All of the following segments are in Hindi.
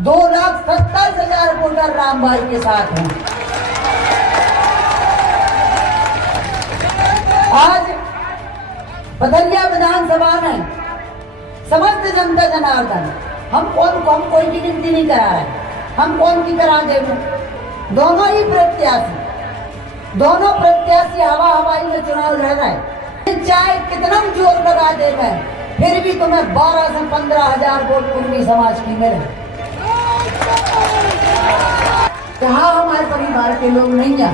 2,70,000 वोटर रामबाई के साथ हैं। आज पथरिया विधानसभा में समस्त जनता जनार्दन हम कोई की गिनती नहीं करा रहे, हम कौन की करा देंगे। दोनों प्रत्याशी हवा हवाई में चुनाव लड़ रहे हैं। चाहे कितना जोर लगा दे मैं, फिर भी तुम्हें 12 से 15,000 वोट कुर्मी समाज की मिले। कहा हमारे परिवार के लोग नहीं है,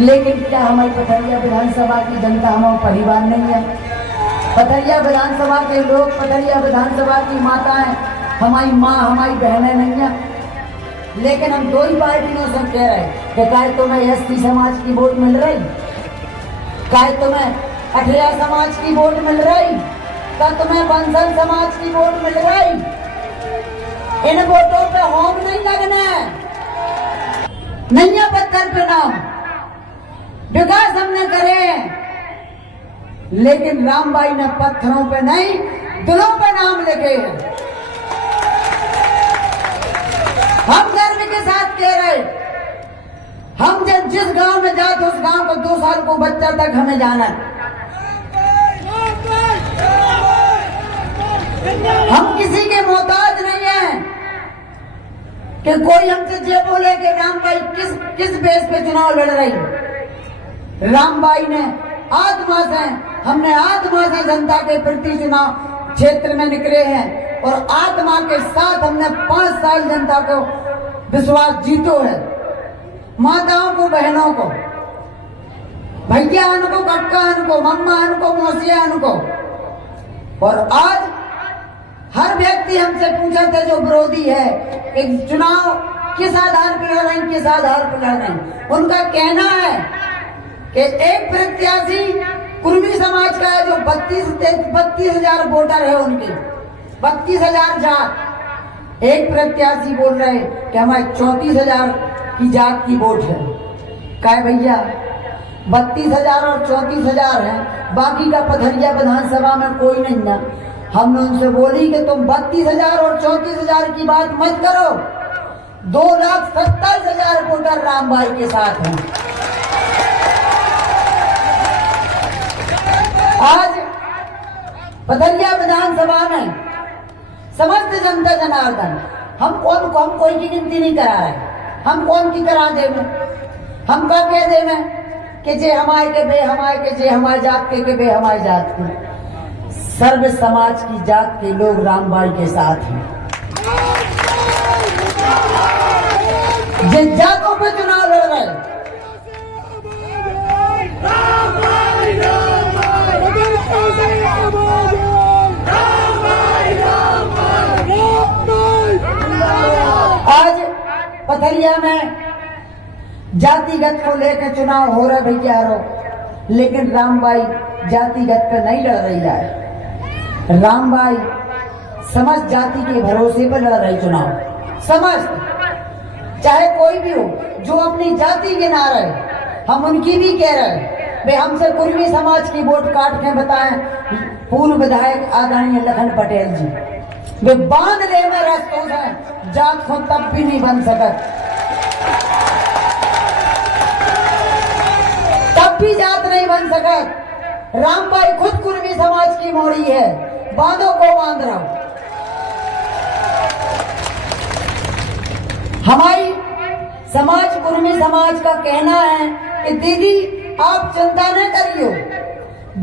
लेकिन क्या हमारी पथरिया विधानसभा की जनता हमारा परिवार नहीं है? पथरिया विधानसभा के लोग, पथरिया विधानसभा की माताएं हमारी माँ, हमारी बहनें नहीं है। लेकिन हम दो ही पार्टियों से कह रहे हैं कि चाहे तुम्हें एसटी समाज की वोट मिल रही, चाहे तुम्हें अठिया समाज की वोट मिल रही, चाहे तुम्हें बंसल समाज की वोट मिल रही, इन वोटों पे होम नहीं लगना है, नहीं है पत्थर पे नाम। विकास हमने करे, लेकिन रामबाई ने पत्थरों पे नहीं दिलों पे नाम लिखे हैं। हम गर्व के साथ कह रहे, हम जब जिस गांव में जाते उस गांव को 2 साल को बच्चा तक हमें जाना है। हम किसी के मोहताज नहीं हैं कि कोई हमसे ये बोले कि रामबाई किस बेस पे चुनाव लड़ रही। रामबाई ने आत्मा से, हमने आत्मा से जनता के प्रति चुनाव क्षेत्र में निकले हैं और आत्मा के साथ हमने 5 साल जनता को विश्वास जीतो है। माताओं को, बहनों को, भैया को, कक्का को, मम्मा को, मौसिया को। और आज हर व्यक्ति हमसे पूछा था जो विरोधी है एक चुनाव किस आधार पर लड़ रहे हैं, किस आधार पर लड़ रहे हैं। उनका कहना है कि एक प्रत्याशी कुर्मी समाज का है जो 32,000 वोटर है उनके, 32,000 जात। एक प्रत्याशी बोल रहे कि हमारे 34,000 की जात की वोट है। क्या भैया 32,000 और 34,000 है, बाकी का पथरिया विधानसभा में कोई नहीं है। हमने उनसे बोली कि तुम 32,000 और 34,000 की बात मत करो, 2,70,000 वोटर रामबाई के साथ हैं। आज पथरिया विधानसभा में समस्त जनता जनार्दन हम कोई की गिनती नहीं करा रहे, हम कौन की करा देवे। हम का कह देवे कि जे हमारे के बे हमारे के, जे हमारे जात के बे हमारे जात के। सर्व समाज की जात के लोग रामबाई के साथ हैं। जिन जातों पे चुनाव लड़ रहे, आज पथरिया में जातिगत को लेकर चुनाव हो रहा भैया रो, लेकिन रामबाई जातिगत पे नहीं लड़ रही है। रामबाई समस्त जाति के भरोसे पर लड़ रही चुनाव। समस्त, चाहे कोई भी हो जो अपनी जाति के ना रहे, हम उनकी भी कह रहे। वे हमसे कुर्मी समाज की वोट काट के बताएं, पूर्व विधायक आदरणीय लखन पटेल जी, वे बांध ले में रस्तों से जात को तब भी नहीं बन सकत, तब भी जात नहीं बन सकत। रामबाई खुद कुर्मी समाज की मोड़ी है, बांधो को बांध रहा हूं। हमारी समाज, कुर्मी समाज का कहना है कि दीदी आप चिंता न करियो,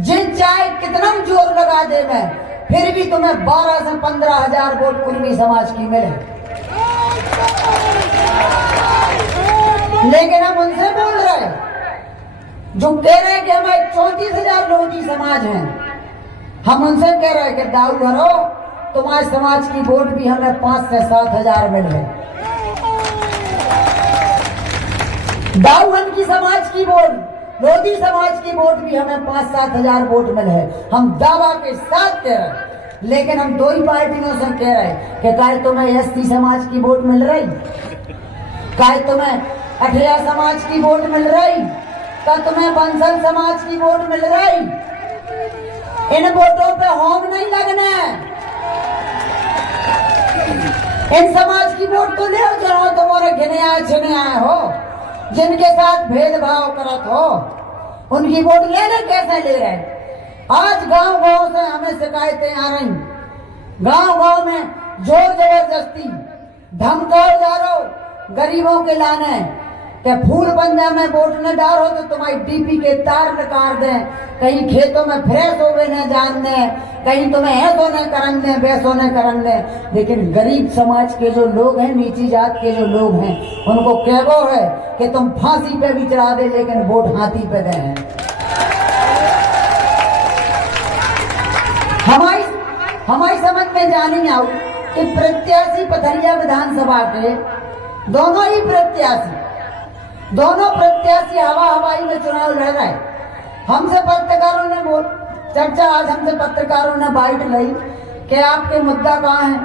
जिन चाहे कितना जोर लगा दे मैं, फिर भी तुम्हें 12 से 15,000 वोट कुर्मी समाज की मिले। लेकिन हम उनसे बोल रहे जो कह रहे कि हमारे 34,000 लोधी समाज हैं, हम उनसे कह रहे कि दाऊ भरो, तुम्हारे समाज की वोट भी हमें 5 से 7,000 मिले। दाऊहन की समाज की वोट, लोधी समाज की वोट भी हमें 5-7,000 वोट मिले। हम दावा के साथ कह रहे, लेकिन हम दो ही पार्टियों से कह रहे कि चाहे तुम्हें एसटी समाज की वोट मिल रही, चाहे तुम्हें अठिया समाज की वोट मिल रही, चाहे तुम्हें बंसल समाज की वोट मिल रही, इन वोटों पे होम नहीं लगना है। इन समाज की वोट तो ले जाओ, तुम्हारे घिने आए छिने आए हो, जिनके साथ भेदभाव करत हो, उनकी वोट लेने कैसे ले रहे? आज गांव गांव से हमें शिकायतें आ रही, गांव गांव में जोर जबरदस्ती धमकाओ जा रहा हो गरीबों के लाने कि फूल पंजा में वोट न डालो तो तुम्हारी डीपी के तार निकाल दें, कहीं खेतों में फ्रेश होवे न जान दें, कहीं तुम्हें ऐसो न करन दें, वैसो न करन दें। लेकिन गरीब समाज के जो लोग हैं, नीची जात के जो लोग हैं, उनको कहवो है कि तुम फांसी पे भी चढ़ा दे लेकिन वोट हाथी पे दें। हमारी समझ में जानी आओ कि प्रत्याशी पथरिया विधानसभा के दोनों प्रत्याशी हवा हवाई में चुनाव लड़ रहे। हमसे पत्रकारों ने आज हमसे पत्रकारों ने बाइट ली कि आपके मुद्दा कहाँ है,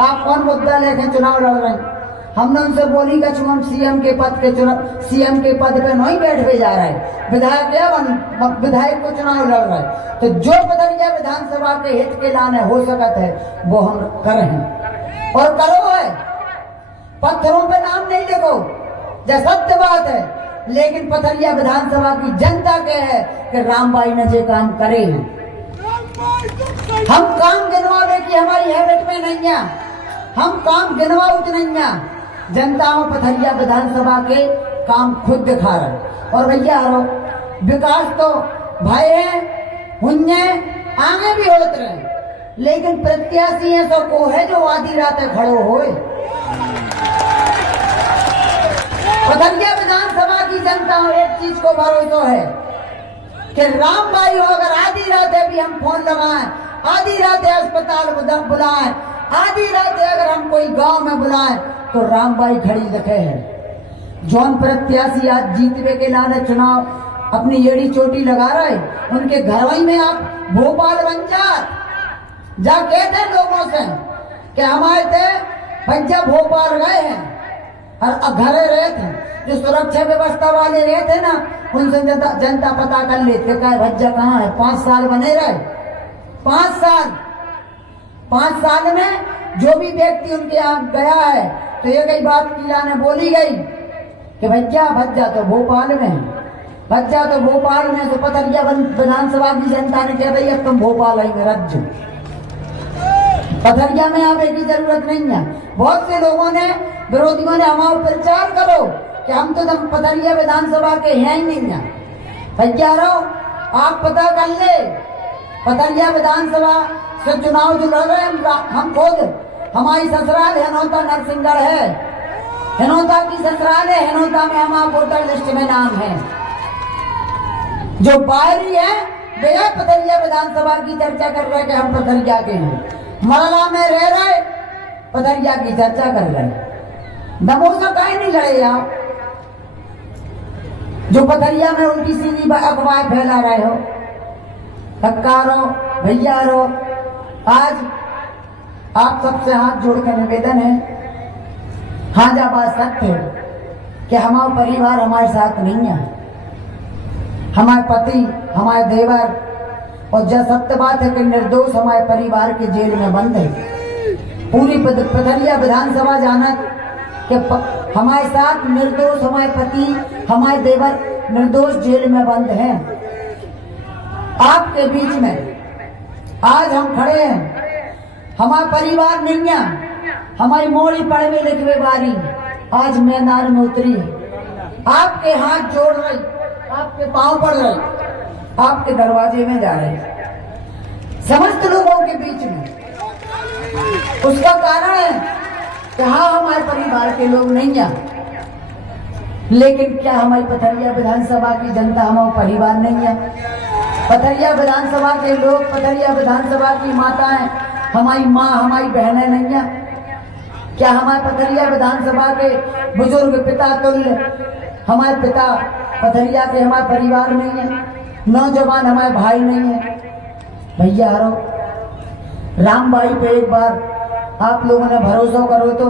आप कौन मुद्दा लेकर चुनाव लड़ रहे हैं। हमने उनसे बोली कि हम सीएम के पद पे नहीं बैठे जा रहे, विधायक को चुनाव लड़ रहे, तो जो पथरिया विधानसभा के हित के लाने हो सकता है वो हम करें और करो है। पत्थरों पे नाम नहीं लिखो, जो सत्य बात है, लेकिन पथरिया विधानसभा की जनता के है कि रामबाई ने जो काम करे हैं, हम काम गिनवावे की हमारी हैबिट में नहीं है, हम काम गिनवाउच नहीं है। जनता में पथरिया विधानसभा के काम खुद दिखा रहे। और भैया विकास तो भाई है हुन्ने आगे भी होते रहे, लेकिन प्रत्याशी ऐसा को है जो आधी रात खड़ो होए। पथरिया विधानसभा की जनता एक चीज को भरोसा है कि रामबाई हो, अगर आधी रात भी हम फोन लगाएं, आधी रात अस्पताल बुलाएं, आधी रात अगर हम कोई गांव में बुलाएं तो रामबाई खड़ी रखे हैं। जौन प्रत्याशी आज जीतवे के लाने चुनाव अपनी एड़ी चोटी लगा रहे, उनके घर में आप भोपाल बन जा कहते लोगों से कि हमारे थे भैया भोपाल गए हैं और घरे रहे थे, जो सुरक्षा व्यवस्था वाले रहे थे ना, उनसे जनता पता कर लेते भज्जा कहाँ है। 5 साल बने रहे, 5 साल में जो भी व्यक्ति उनके यहाँ गया है तो ये कई बात किला ने बोली गई कि भज्जा तो भोपाल में है, भज्जा तो भोपाल में। तो पथरिया विधानसभा की जनता ने कह दिया तुम भोपाल आई में रज्जु, पथरिया में आने की जरूरत नहीं है। बहुत से लोगों ने, विरोधियों ने हमारा प्रचार करो कि हम तो पथरिया विधानसभा के हैं ही नहीं है। भैया आप पता कर ले, पथरिया विधानसभा से चुनाव जो लड़ रहे हैं, हम खुद, हमारी ससुराल हेनौता नरसिंहगढ़ है, हेनौता की ससुराल है, हेनौता में हमारा वोटर लिस्ट में नाम है। जो बाहरी है वे पथरिया विधानसभा की चर्चा कर रहे कि हम पथरिया के हैं, मरला में रह रहे पथरिया की चर्चा कर रहे। नमोसा कहीं नहीं लड़े आप, जो पथरिया में उल्टी सीधी अफवाह फैला रहे हो। पक्कारो भैया रो, आज आप सबसे हाथ जोड़ कर निवेदन है, हाँ जा बात सत्य है कि हमारा परिवार हमारे साथ नहीं है, हमारे पति, हमारे देवर, और जब सत्य बात है कि निर्दोष हमारे परिवार के जेल में बंद है। पूरी पथरिया विधानसभा जानत कि हमारे साथ निर्दोष हमारे पति, हमारे देवर निर्दोष जेल में बंद हैं। आपके बीच में आज हम खड़े हैं, हमारा परिवार नहीं है, हमारी मोड़ी पढ़वे लिखवे बारी आज मैदान में उतरी है, आपके हाथ जोड़ रही, आपके पांव पड़ रहे, आपके दरवाजे में जा रहे समस्त लोगों के बीच में। उसका कारण है कि हाँ हमारे परिवार के लोग नहीं है, लेकिन क्या हमारी पथरिया विधानसभा की जनता हमारा परिवार नहीं है? पथरिया विधानसभा के लोग, पथरिया विधानसभा की माताएं हमारी माँ, हमारी बहनें नहीं है? क्या हमारे पथरिया विधानसभा के बुजुर्ग पिता तुल्य हमारे पिता पथरिया के हमारे परिवार नहीं है? नौजवान हमारे भाई नहीं है? भैया रामबाई पे एक बार आप लोगों ने भरोसा करो तो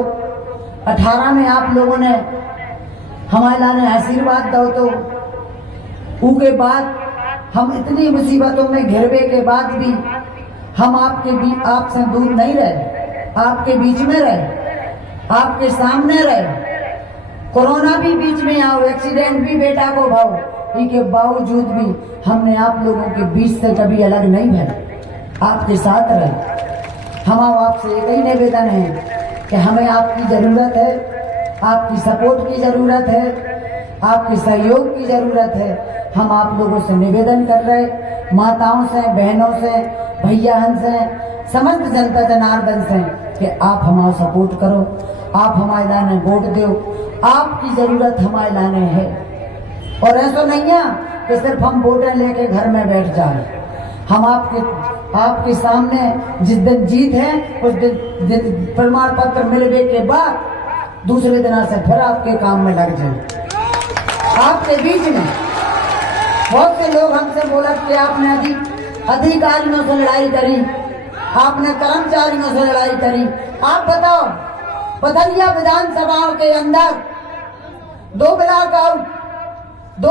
18 में आप लोगों ने हमारे लाने आशीर्वाद दो, तो उसके बाद हम इतनी मुसीबतों में घिरवे के बाद भी हम आपसे दूर नहीं रहे, आपके बीच में रहे। आपके सामने रहे, कोरोना भी बीच में आओ, एक्सीडेंट भी बेटा को भाव, इसके बावजूद भी हमने आप लोगों के बीच से कभी अलग नहीं भरे, आपके साथ रहे। हम आपसे एक ही निवेदन है कि हमें आपकी जरूरत है, आपकी सपोर्ट की जरूरत है, आपके सहयोग की जरूरत है। हम आप लोगों से निवेदन कर रहे, माताओं से, बहनों से, भैयाहन से, समस्त जनता जनार्दन से कि आप हमारा सपोर्ट करो, आप हमारे लाने वोट दो, आपकी जरूरत हमारे लाने है। और ऐसा नहीं है कि सिर्फ हम वोटें लेके घर में बैठ जाए। हम आपके सामने जिस दिन जीत है उस दिन प्रमाण पत्र मिलने के बाद दूसरे दिन से फिर आपके काम में लग जाए। आपके बीच में बहुत से लोग हमसे बोला कि आपने अधिकारियों से लड़ाई करी, आपने कर्मचारियों से लड़ाई करी। आप बताओ, पथरिया विधानसभा के अंदर 2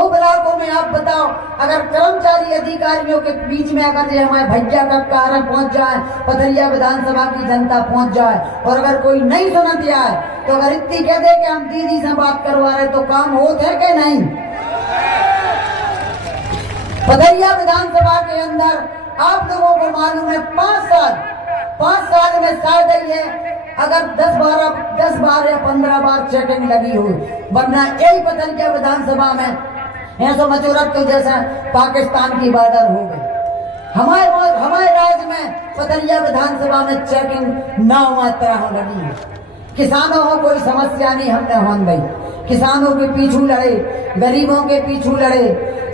ब्लॉकों में आप बताओ, अगर कर्मचारी अधिकारियों के बीच में अगर ये हमारे भैया का कारण पहुंच जाए, पथरिया विधानसभा की जनता पहुंच जाए, और अगर कोई नहीं सुनत जाए तो अगर इतनी कह दे कि हम दीदी से बात करवा रहे तो काम होते है कि नहीं? पथरिया विधानसभा के अंदर आप लोगों को मालूम है 5 साल में शायद ये अगर 10 बार या 15 बार चेकिंग लगी हो, वरना यही पथरिया विधानसभा में ऐसा मचोरत तो जैसा पाकिस्तान की बॉर्डर हो गई। हमारे राज्य में पथरिया विधानसभा में चेकिंग ना मात्रा हो लगी है। किसानों को कोई समस्या नहीं हमने होने गई, किसानों के पीछू लड़े, गरीबों के पीछू लड़े,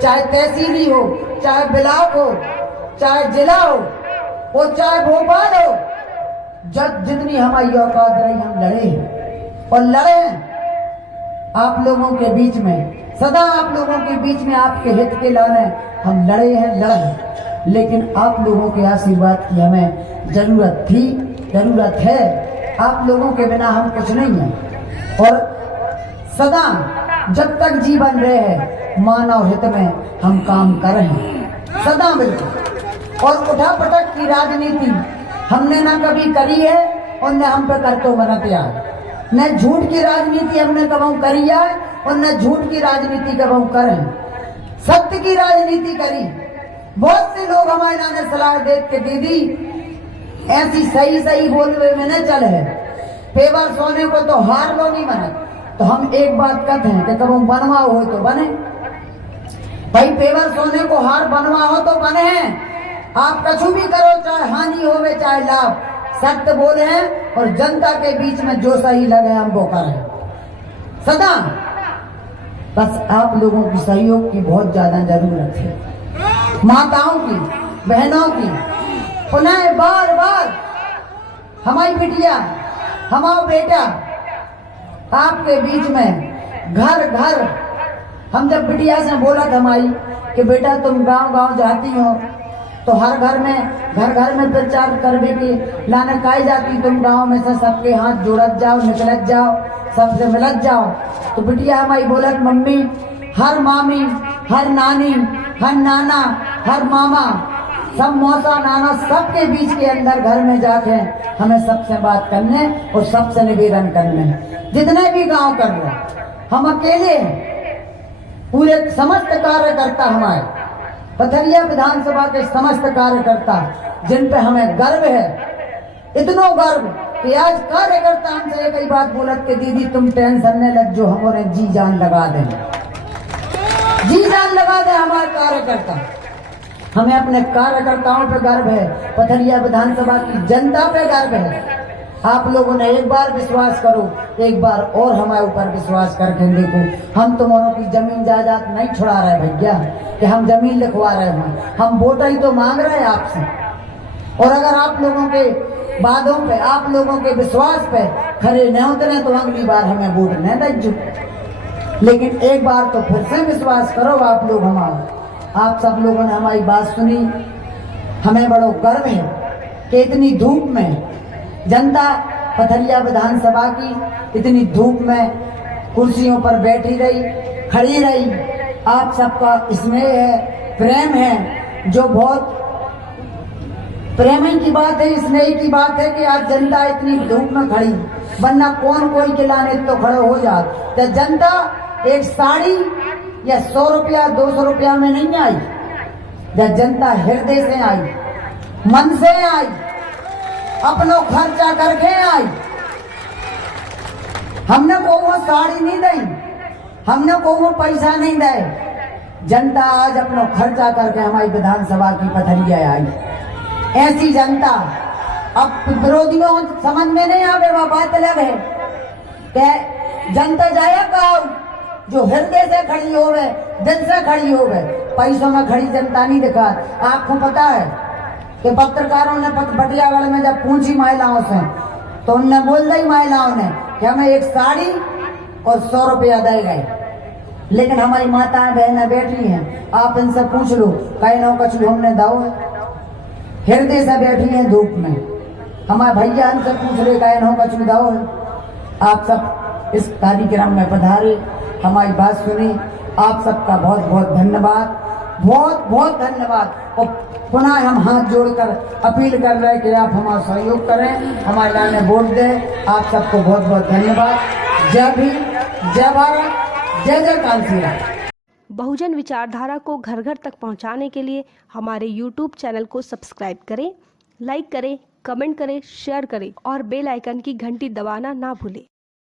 चाहे तहसीली हो, चाहे ब्लॉक हो, चाहे जिला हो, और चाहे भोपाल हो, जितनी हमारी औकात रही हम लड़े हैं और लड़े हैं आप लोगों के बीच में, सदा आप लोगों के बीच में आपके हित के लाने हम लड़े हैं। लेकिन आप लोगों के आशीर्वाद की हमें जरूरत थी, जरूरत है। आप लोगों के बिना हम कुछ नहीं है। और सदा जब तक जीवन रहे हैं मानव हित में हम काम कर रहे हैं, सदा बिल्कुल। और उठापटक की राजनीति हमने ना कभी करी है और न हम पे करतो बनत यार, न झूठ की राजनीति हमने कभी करी है और न झूठ की राजनीति कभी करें, सत्य की राजनीति करी। बहुत से लोग हमारे लाने सलाह देते कि दीदी ऐसी सही बोलवे में न चल है, पेवर सोने को तो हार लो नहीं बने। तो हम एक बात कहते हैं कि कभी बनवा हो तो बने भाई, पेवर सोने को हार बनवा हो तो बने हैं। आप कछु भी करो, चाहे हानि होवे चाहे लाभ, सत्य बोले हैं और जनता के बीच में जो सही लगे हम वो करें सदा। बस आप लोगों की सहयोग की बहुत ज्यादा जरूरत है, माताओं की, बहनों की। पुनः बार बार हमारी बिटिया, हमारा बेटा आपके बीच में घर घर, हम जब बिटिया से बोला था हमारी कि बेटा तुम गांव जाती हो तो हर घर में प्रचार करवे की लाने काई जाती, तुम गांव में से सबके हाथ जोड़त जाओ, निकलत जाओ, सबसे मिलत जाओ। तो बिटिया हमारी बोलत मम्मी, हर मामी, हर नानी, हर नाना, हर मामा, सब मौसा नाना, सबके बीच के अंदर घर में जाके हमें सबसे बात करने और सबसे निवेदन करने। जितने भी गांव कर रहे हम अकेले पूरे समस्त कार्यकर्ता, हमारे पथरिया विधानसभा के समस्त कार्यकर्ता, जिन पे हमें गर्व है, इतनो गर्व कि आज कार्यकर्ता हमसे एक ही बात बोलत कि दीदी तुम टेंशन न लग जो, हमारे जी जान लगा दे हमारे कार्यकर्ता। हमें अपने कार्यकर्ताओं पे गर्व है, पथरिया विधानसभा की जनता पे गर्व है। आप लोगों ने एक बार विश्वास करो, एक बार और हमारे ऊपर विश्वास करके देखो। हम तुम्हारों की जमीन जायदाद नहीं छुड़ा रहे भैया कि हम जमीन लिखवा रहे हैं, हम वोट ही तो मांग रहे हैं आपसे। और अगर आप लोगों के बातों पे, आप लोगों के विश्वास पे खड़े न उतरे तो अगली बार हमें वोट न दीजिए। लेकिन एक बार तो फिर से विश्वास करो आप लोग हमारा। आप सब लोगों ने हमारी बात सुनी, हमें बड़ो गर्व है कि इतनी धूप में जनता पथरिया विधानसभा की इतनी धूप में कुर्सियों पर बैठी रही, खड़ी रही। आप सबका स्नेह है, प्रेम है, जो बहुत प्रेम की बात है, स्नेह की बात है कि आज जनता इतनी धूप में खड़ी वरना कौन कोई के लाने तो खड़े हो जात। तो जनता एक साड़ी या 100 रुपया 200 रुपया में नहीं आई, जब जनता हृदय से आई, मन से आई, अपनो खर्चा करके आई। हमने को वो साड़ी नहीं दी, हमने को वो पैसा नहीं दे। जनता आज अपनो खर्चा करके हमारी विधानसभा की पथरिया आई। ऐसी जनता अब विरोधियों समझ में नहीं आवे, वह बात अलग है कि जनता जाया का जो हृदय से खड़ी होवे, दिल से खड़ी होवे। पैसों में खड़ी जनता नहीं दिखा। आपको पता है कि पत्रकारों ने बटियागढ़ में जब पूछी महिलाओं से, तो उनने बोल दी महिलाओं ने कि हमें एक साड़ी और 100 रुपया दे गए। लेकिन हमारी माताएं बहनें बैठी हैं, आप इनसे पूछ लो, कहीं ना कछु हमने दाओ है। हृदय से बैठी हैं धूप में। हमारे भैया इनसे पूछ रहे, कहीं ना कछु दाओ है। आप सब इस कार्यक्रम में पधारे, हमारी बात सुनी। आप सबका बहुत बहुत धन्यवाद, बहुत बहुत धन्यवाद। और पुनः हम हाथ जोड़कर अपील कर रहे हैं कि आप हमारा सहयोग करें, हमारे लाने वोट दें। आप सबको बहुत बहुत धन्यवाद। जय भीम, जय भारत, जय जय कांसीराम। बहुजन विचारधारा को घर घर तक पहुंचाने के लिए हमारे YouTube चैनल को सब्सक्राइब करें, लाइक करें, कमेंट करें, शेयर करें और बेल आइकन की घंटी दबाना ना भूलें।